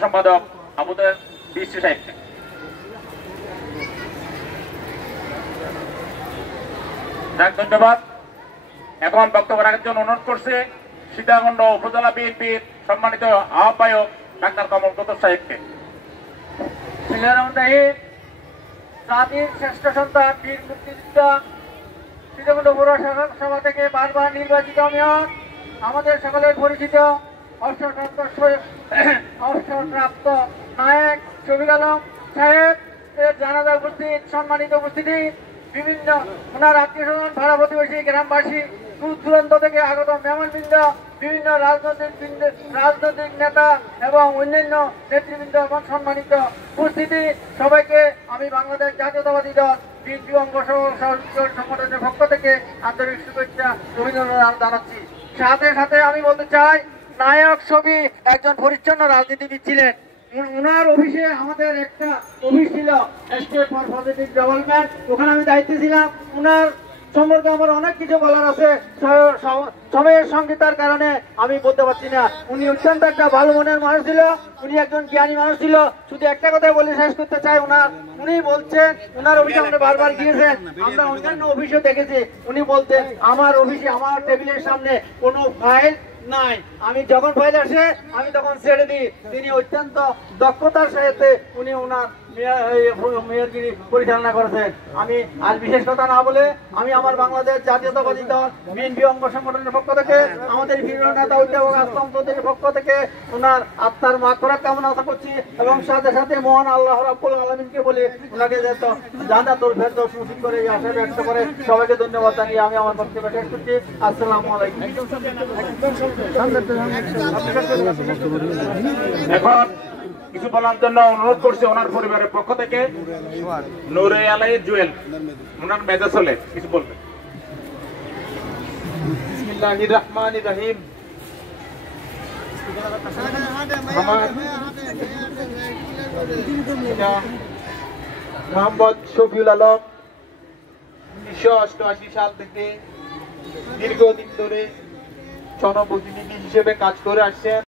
সম্পাদক আবুদের বিশ্ব সাহেবকে। যাক, ধন্যবাদ। এখন বক্তব্য রাখার জন্য অনুরোধ করছে সীতাকুণ্ড উপজেলা বিএনপির সম্মানিত আহ্বায়ক ডাক্তার কমল প্রতাপ সাহেবকে। জাতির শ্রেষ্ঠ সন্তান বীর মুক্তিযোদ্ধা সীতাকুণ্ড পৌরসভা থেকে বারবার নির্বাচিত মেয়র, আমাদের সকলের পরিচিত অবসরপ্রাপ্ত নায়ক শফিক আলম সাহেব এর জানাজা উপস্থিত, সম্মানিত উপস্থিতি, বিভিন্ন ওনার আত্মীয় স্বজন, ভাড়া প্রতিবেশী, গ্রামবাসী, দূর দূরান্ত থেকে আগত মেহমানবৃন্দ, বিভিন্ন রাজনৈতিক নেতা এবং অন্যান্য নেতৃবৃন্দ এবং সম্মানিত উপস্থিতি, সবাইকে আমি বাংলাদেশ জাতীয়তাবাদী দল বিএনপি অঙ্গ সংগঠনের পক্ষ থেকে আন্তরিক শুভেচ্ছা অভিনন্দন জানাচ্ছি। সাথে সাথে আমি বলতে চাই, নায়ক ছবি একজন পরিচ্ছন্ন রাজনীতিবিদ ছিলেন। ওনার অফিসে আমাদের একটা অফিস ছিল, স্টেট ফর পজিটিভ ডেভেলপমেন্ট, ওখানে আমি দায়িত্বে ছিলাম। ওনার সম্পর্কে আমার অনেক কিছু বলার আছে, সময়ের সংগীতার কারণে আমি বলতে পারছি না। উনি অত্যন্ত একটা ভালো মনের মানুষ ছিল, উনি একজন জ্ঞানী মানুষ ছিল। শুধু একটা কথাই বলে শেষ করতে চাই, উনি বলছেন, ওনার অফিসে আমরা বারবার গিয়েছেন, আমরা অন্যান্য অফিসে দেখেছি, উনি বলতেন আমার অফিসে আমার টেবিলের সামনে কোনো ফাইল নাই, আমি যখন ফাইল আসে আমি তখন ছেড়ে দিই। তিনি অত্যন্ত দক্ষতার সাথে উনি ওনার মেয়রগিরি পরিচালনা করেছেন। আমি আর বিশেষ কথা না বলে আমি আমার বাংলাদেশ জাতীয়তাবাদী দল বিএনপি অঙ্গ সংগঠনের পক্ষ থেকে, আমাদের প্রিয় নেতা অধ্যাপক আসলাম চৌধুরীর পক্ষ থেকে ওনার আত্মার মাগফিরাত কামনা করছি এবং সাথে সাথে মহান আল্লাহ রাব্বুল আলামিনকে বলে ওনাকে যত জান্নাতুল ফেরদৌস নসিব করে এই আশা ব্যক্ত করে সবাইকে ধন্যবাদ জানিয়ে আমি আমার বক্তব্য শেষ করছি। আসসালামু আলাইকুম। এখন কিছু বলার জন্য অনুরোধ করছে ওনার পরিবারের পক্ষ থেকে নূরে আলাই জুয়েল, ওনার মেজাজলে কিছু বলবেন। বিসমিল্লাহির রহমানির রহিম। মোহাম্মদ শফিউল আলম 1988 সাল থেকে দীর্ঘদিন ধরে জনপ্রতিনিধি হিসেবে কাজ করে আসছেন।